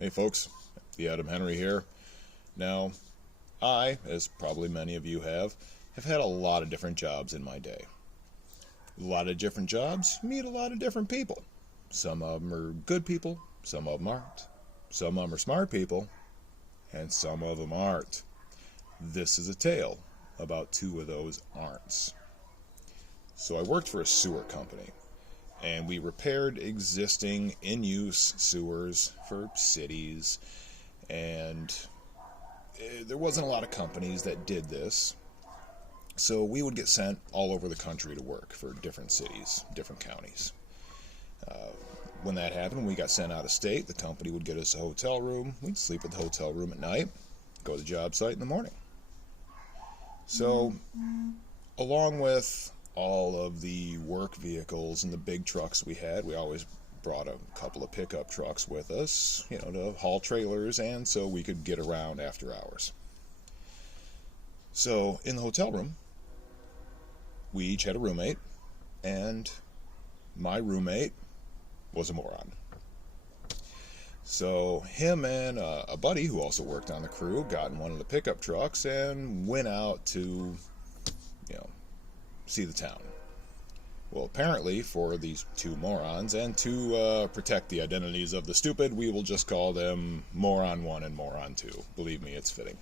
Hey folks, the Adam Henry here. Now, I, as probably many of you have had a lot of different jobs in my day. A lot of different jobs meet a lot of different people. Some of them are good people, some of them aren't. Some of them are smart people, and some of them aren't. This is a tale about two of those aren'ts. So I worked for a sewer company, and we repaired existing in-use sewers for cities, and there wasn't a lot of companies that did this, so we would get sent all over the country to work for different cities, different counties. When that happened, we got sent out of state. The company would get us a hotel room. We'd sleep at the hotel room at night, go to the job site in the morning. So, along with all of the work vehicles and the big trucks we had, we always brought a couple of pickup trucks with us, to haul trailers and so we could get around after hours. So, in the hotel room, we each had a roommate, and my roommate was a moron. So him and a buddy who also worked on the crew got in one of the pickup trucks and went out to, see the town. Well, apparently for these two morons, and to protect the identities of the stupid, we will just call them Moron 1 and Moron 2. Believe me, it's fitting.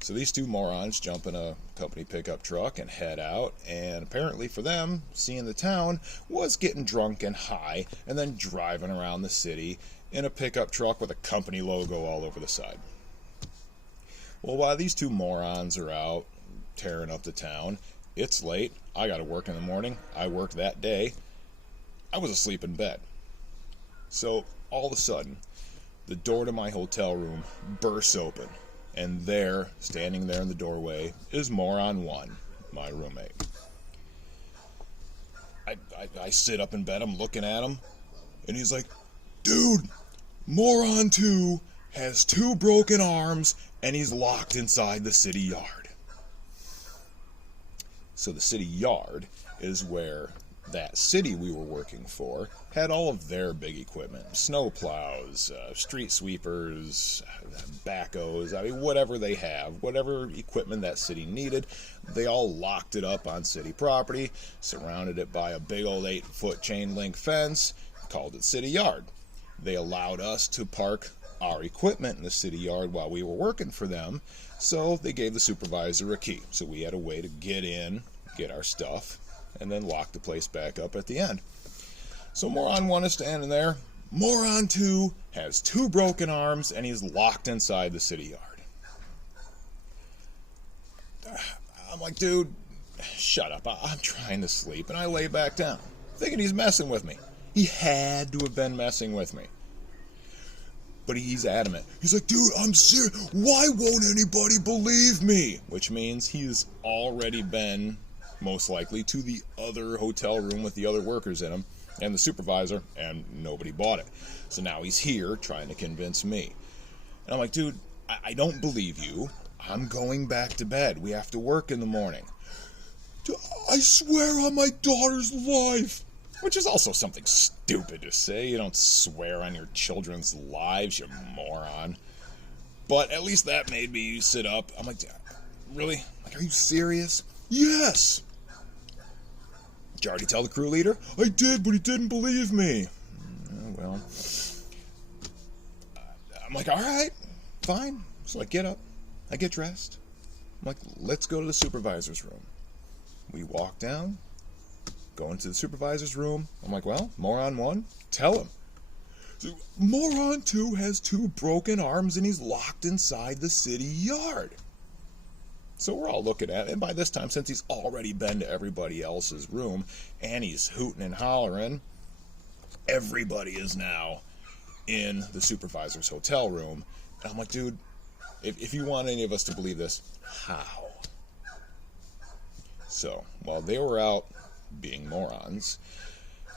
So these two morons jump in a company pickup truck and head out, and apparently for them, seeing the town was getting drunk and high, and then driving around the city in a pickup truck with a company logo all over the side. Well, while these two morons are out tearing up the town, it's late, I gotta work in the morning, I worked that day, I was asleep in bed. So, all of a sudden, the door to my hotel room bursts open, and there, standing there in the doorway, is Moron 1, my roommate. I sit up in bed, I'm looking at him, and he's like, "Dude, Moron 2 has 2 broken arms, and he's locked inside the city yard." So the city yard is where that city we were working for had all of their big equipment. Snow plows, street sweepers, backhoes, whatever they have, whatever equipment that city needed, they all locked it up on city property, surrounded it by a big old 8-foot chain link fence, called it city yard. They allowed us to park our equipment in the city yard while we were working for them, so they gave the supervisor a key. So we had a way to get in, get our stuff, and then lock the place back up at the end. So Moron 1 is standing there. Moron 2 has 2 broken arms, and he's locked inside the city yard. I'm like, dude, shut up. I'm trying to sleep, and I lay back down, thinking he's messing with me. He had to have been messing with me. But he's adamant. He's like, "Dude, I'm serious. Why won't anybody believe me?" Which means he's already been, most likely, to the other hotel room with the other workers in him and the supervisor, and nobody bought it. So now he's here trying to convince me. And I'm like, "Dude, I don't believe you. I'm going back to bed. We have to work in the morning." "I swear on my daughter's life." Which is also something stupid to say. You don't swear on your children's lives, you moron. But at least that made me sit up. I'm like, "Really? Like, are you serious?" "Yes." "Did you already tell the crew leader?" "I did, but he didn't believe me." Well, I'm like, "All right, fine." So I get up, I get dressed. I'm like, "Let's go to the supervisor's room." We walk down, go into the supervisor's room. I'm like, "Well, Moron 1, tell him." So, "Moron 2 has 2 broken arms and he's locked inside the city yard." So we're all looking at it, and by this time, since he's already been to everybody else's room, and he's hooting and hollering, everybody is now in the supervisor's hotel room. And I'm like, "Dude, if you want any of us to believe this, how?" So, while they were out being morons,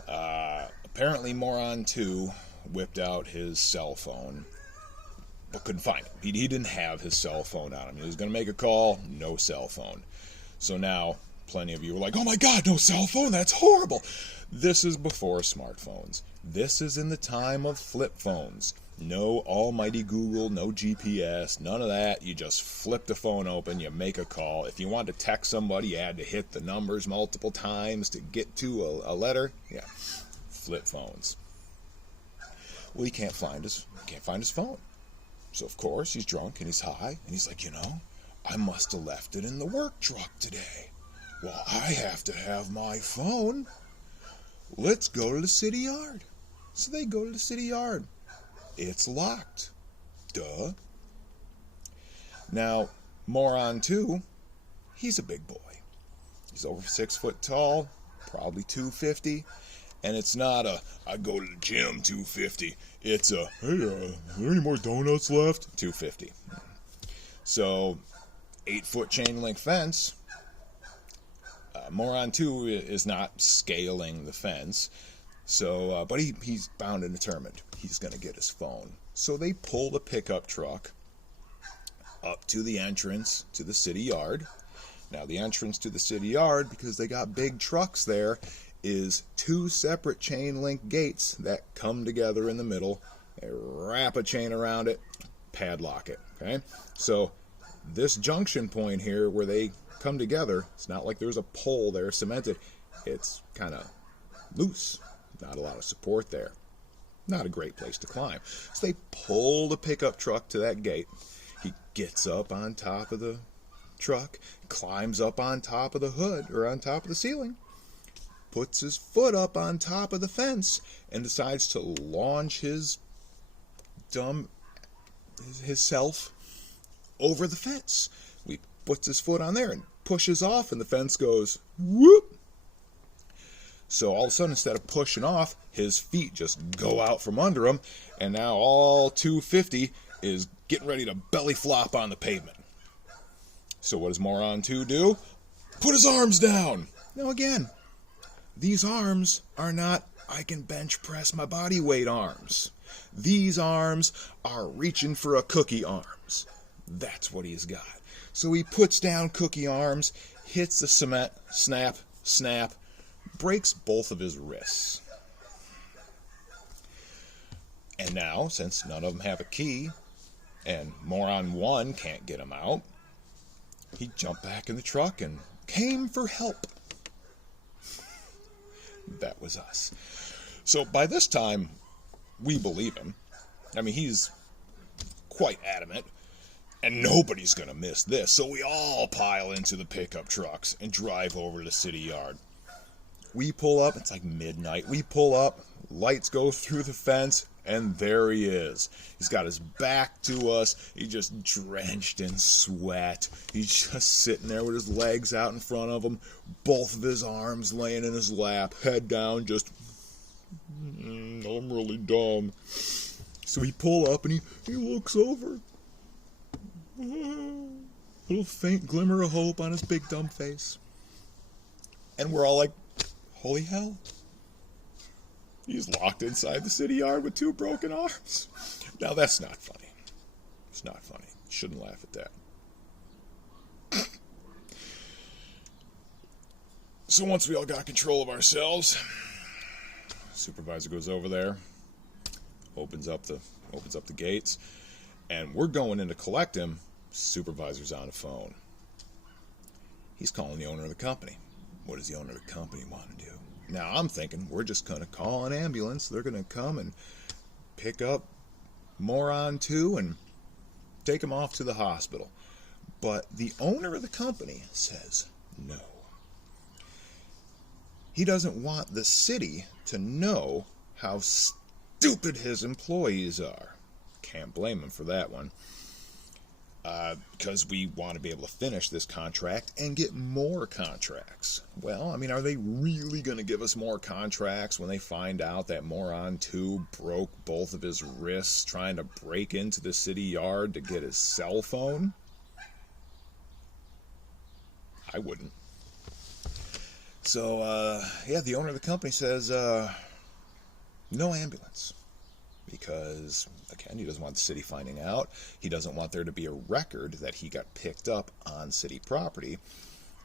apparently Moron 2 whipped out his cell phone, but couldn't find it. He didn't have his cell phone on him. He was going to make a call, no cell phone. So now, plenty of you were like, "Oh my God, no cell phone, that's horrible." This is before smartphones. This is in the time of flip phones. No almighty Google, no GPS, none of that. You just flip the phone open, you make a call. If you want to text somebody, you had to hit the numbers multiple times to get to a letter. Yeah, flip phones. Well, he can't find his phone. So of course he's drunk and he's high, and he's like, I must have left it in the work truck today. Well, I have to have my phone. Let's go to the city yard. So they go to the city yard. It's locked. Duh. Now, Moron 2, he's a big boy. He's over 6 foot tall, probably 250. And it's not I go to the gym 250. It's hey, are there any more donuts left? 250. So, 8-foot chain link fence. Moron 2 is not scaling the fence. So, but he's bound and determined. He's going to get his phone. So they pull the pickup truck up to the entrance to the city yard. Now, the entrance to the city yard, because they got big trucks there, is 2 separate chain link gates that come together in the middle. They wrap a chain around it, padlock it. Okay? So this junction point here where they come together, it's not like there's a pole there cemented. It's kind of loose. Not a lot of support there. Not a great place to climb. So they pull the pickup truck to that gate. He gets up on top of the truck, climbs up on top of the hood or on top of the ceiling, puts his foot up on top of the fence, and decides to launch himself over the fence. He puts his foot on there and pushes off, and the fence goes whoop. So all of a sudden, instead of pushing off, his feet just go out from under him, and now all 250 is getting ready to belly flop on the pavement. So what does Moron 2 do? Put his arms down. Now again, these arms are not I can bench press my body weight arms. These arms are reaching for a cookie arms. That's what he's got. So he puts down cookie arms, hits the cement, snap, snap, breaks both of his wrists. And now, since none of them have a key, and Moron 1 can't get him out, he jumped back in the truck and came for help. That was us. So by this time, we believe him. I mean, he's quite adamant, and nobody's going to miss this. So we all pile into the pickup trucks and drive over to the city yard. We pull up, it's like midnight. We pull up, lights go through the fence, and there he is. He's got his back to us. He's just drenched in sweat. He's just sitting there with his legs out in front of him, both of his arms laying in his lap, head down, just, I'm really dumb. So we pull up, and he looks over. Little faint glimmer of hope on his big dumb face. And we're all like, holy hell. He's locked inside the city yard with 2 broken arms. Now that's not funny. It's not funny. You shouldn't laugh at that. So once we all got control of ourselves, supervisor goes over there, opens up the gates, and we're going in to collect him. Supervisor's on the phone. He's calling the owner of the company. What does the owner of the company want to do? Now, I'm thinking we're just going to call an ambulance. They're going to come and pick up Moron 2 and take him off to the hospital. But the owner of the company says no. He doesn't want the city to know how stupid his employees are. Can't blame him for that one. Because we want to be able to finish this contract and get more contracts. Well, I mean, are they really going to give us more contracts when they find out that Moron 2 broke both of his wrists trying to break into the city yard to get his cell phone? I wouldn't. So, yeah, the owner of the company says, no ambulance. Because, again, he doesn't want the city finding out. He doesn't want there to be a record that he got picked up on city property.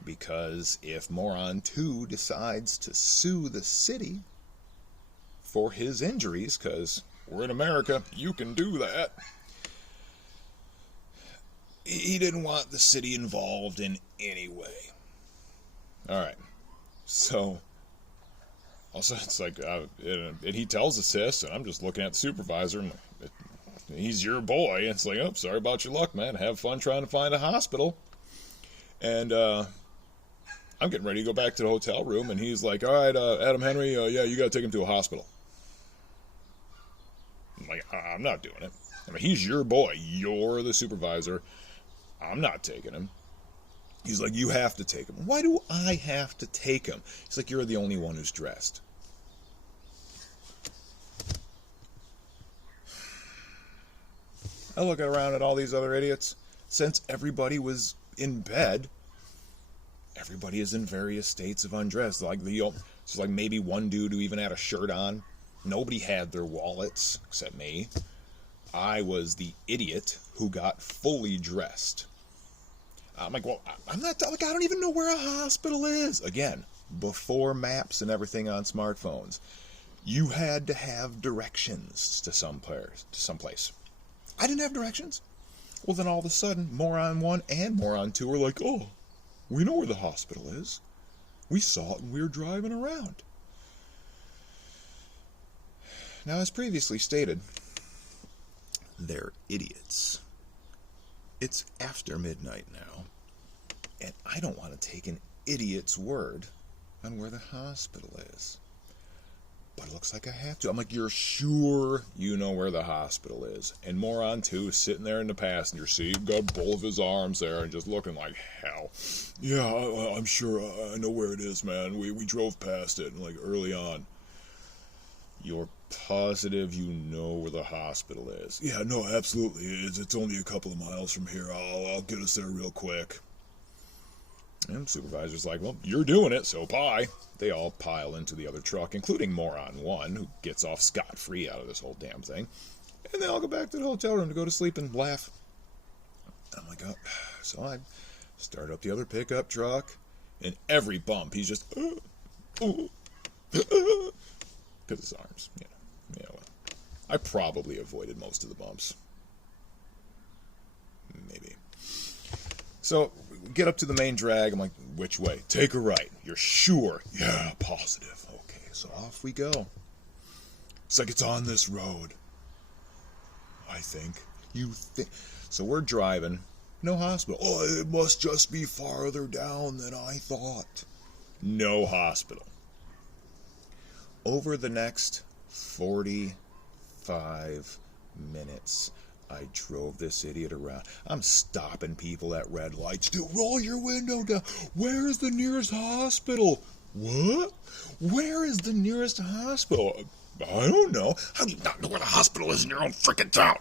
Because if Moron 2 decides to sue the city for his injuries, because We're in America. You can do that. He didn't want the city involved in any way. All right. So, also, it's like, and he tells the sis, and I'm just looking at the supervisor, and he's your boy. And it's like, oh, sorry about your luck, man. Have fun trying to find a hospital. And I'm getting ready to go back to the hotel room, and he's like, all right, Adam Henry, yeah, you got to take him to a hospital. I'm like, I'm not doing it. I mean, he's your boy. You're the supervisor. I'm not taking him. He's like, you have to take him. Why do I have to take him? He's like, you're the only one who's dressed. I look around at all these other idiots. Since everybody was in bed, everybody is in various states of undress. Like it's like maybe one dude who even had a shirt on. Nobody had their wallets except me. I was the idiot who got fully dressed. I'm like, well, I'm not, like, I don't even know where a hospital is. Again, before maps and everything on smartphones, you had to have directions to someplace. I didn't have directions. Well, then all of a sudden, Moron 1 and Moron 2 were like, oh, we know where the hospital is. We saw it when we were driving around. Now, as previously stated, they're idiots. It's after midnight now, and I don't want to take an idiot's word on where the hospital is. But it looks like I have to. I'm like, you're sure you know where the hospital is? And Moron 2 is sitting there in the passenger seat, got both of his arms there, and just looking like hell. Yeah, I'm sure I know where it is, man. We drove past it, like, early on. You're positive you know where the hospital is? Yeah, no, absolutely. It's only a couple of miles from here. I'll get us there real quick. And the supervisor's like, well, you're doing it, so bye. They all pile into the other truck, including Moron 1, who gets off scot-free out of this whole damn thing. And they all go back to the hotel room to go to sleep and laugh. I'm like, oh. So I start up the other pickup truck, and every bump, he's just, because his arms, you know. I probably avoided most of the bumps. Maybe. So, we get up to the main drag. I'm like, which way? Take a right. You're sure? Yeah, positive. Okay, so off we go. It's like, it's on this road. I think. You think? So we're driving. No hospital. Oh, it must just be farther down than I thought. No hospital. Over the next 45 minutes, I drove this idiot around. I'm stopping people at red lights. Dude, roll your window down. Where is the nearest hospital? What? Where is the nearest hospital? I don't know. How do you not know where the hospital is in your own frickin' town?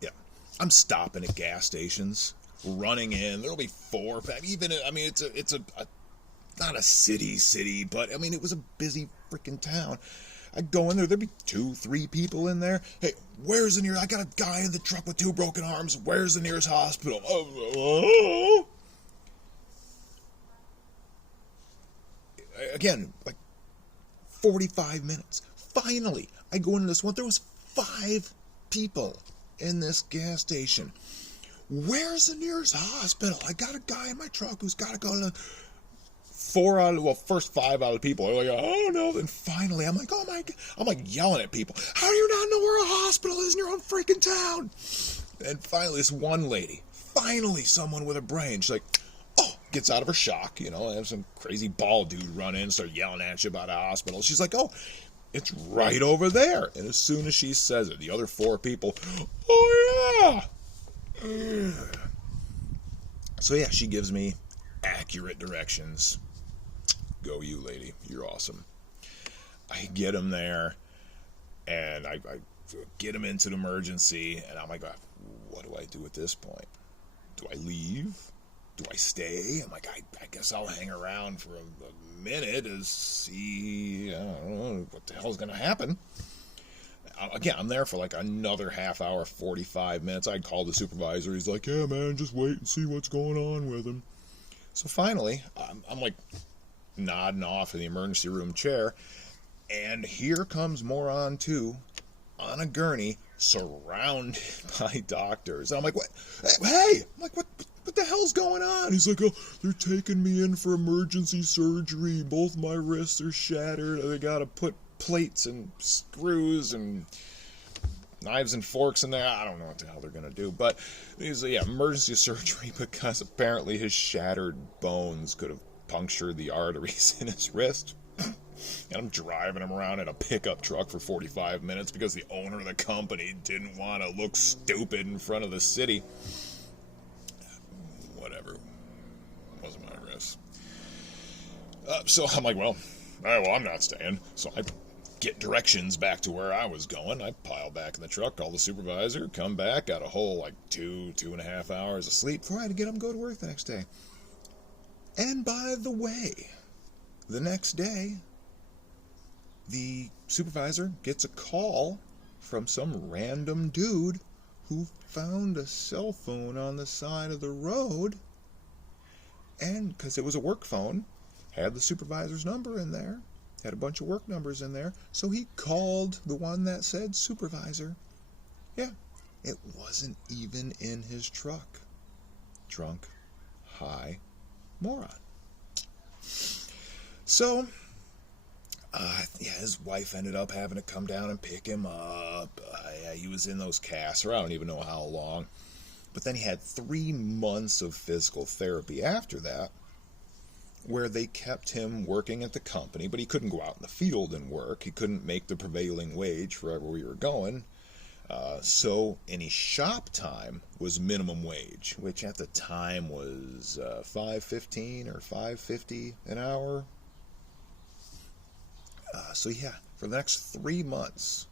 Yeah. I'm stopping at gas stations, running in. There'll be 4 or 5. Even, I mean, it's a not a city, but, I mean, it was a busy frickin' town. I'd go in there, there'd be 2, 3 people in there. Hey, where's the nearest? I got a guy in the truck with 2 broken arms. Where's the nearest hospital? Again, like 45 minutes. Finally, I go into this one. There was 5 people in this gas station. Where's the nearest hospital? I got a guy in my truck who's got to go to... First 5 out of the people are like, I don't know. Then finally, I'm like, oh my God. I'm like yelling at people. How do you not know where a hospital is in your own freaking town? And finally, this one lady, finally someone with a brain, she's like, oh, gets out of her shock, and have some crazy bald dude run in and start yelling at you about a hospital. She's like, oh, it's right over there. And as soon as she says it, the other 4 people, oh yeah. So yeah, she gives me accurate directions. Go you, lady. You're awesome. I get him there, and I get him into the emergency, and I'm like, what do I do at this point? Do I leave? Do I stay? I'm like, I guess I'll hang around for a minute to see, I don't know, what the hell's going to happen. Again, I'm there for like another half hour, 45 minutes. I'd call the supervisor. He's like, yeah, man, just wait and see what's going on with him. So finally, I'm like nodding off in the emergency room chair, And here comes Moron 2 on a gurney, surrounded by doctors. And I'm like, what? Hey! I'm like, what the hell's going on? He's like, oh, they're taking me in for emergency surgery. Both my wrists are shattered. They got to put plates and screws and knives and forks in there. I don't know what the hell they're going to do. But he's like, yeah, emergency surgery because apparently his shattered bones could have punctured the arteries in his wrist. And I'm driving him around in a pickup truck for 45 minutes because the owner of the company didn't want to look stupid in front of the city. Whatever. Wasn't my risk. So I'm like, well, all right, well, I'm not staying. So I get directions back to where I was going. I pile back in the truck, call the supervisor, come back, got a whole like 2.5 hours of sleep before I had to get up and go to work the next day. And by the way, the next day, the supervisor gets a call from some random dude who found a cell phone on the side of the road, and because it was a work phone, had the supervisor's number in there, had a bunch of work numbers in there, so he called the one that said supervisor. Yeah, it wasn't even in his truck. Drunk, high, moron. So, his wife ended up having to come down and pick him up. He was in those casts for I don't even know how long. But then he had 3 months of physical therapy after that, where they kept him working at the company, but he couldn't go out in the field and work. He couldn't make the prevailing wage wherever we were going. So any shop time was minimum wage, which at the time was $5.15 or $5.50 an hour. So yeah, for the next 3 months,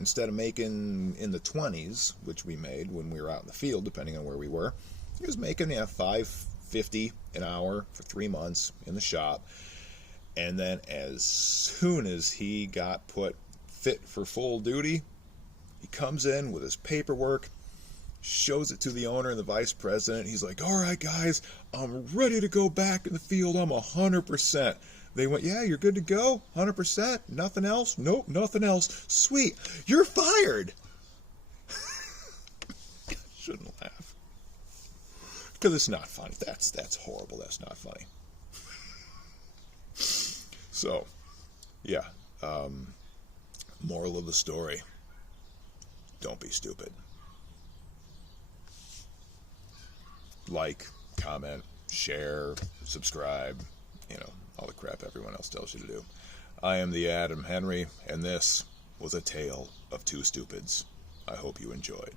instead of making in the 20s, which we made when we were out in the field, depending on where we were, he was making $5.50 an hour for 3 months in the shop. And then as soon as he got put fit for full duty, he comes in with his paperwork, shows it to the owner and the vice president. He's like, all right, guys, I'm ready to go back in the field. I'm 100%. They went, yeah, you're good to go? 100%? Nothing else? Nope, nothing else. Sweet. You're fired. Shouldn't laugh. Because it's not funny. That's horrible. That's not funny. So, yeah. Moral of the story. Don't be stupid. Like, comment, share, subscribe, all the crap everyone else tells you to do. I am the Adam Henry, and this was a tale of two stupids. I hope you enjoyed.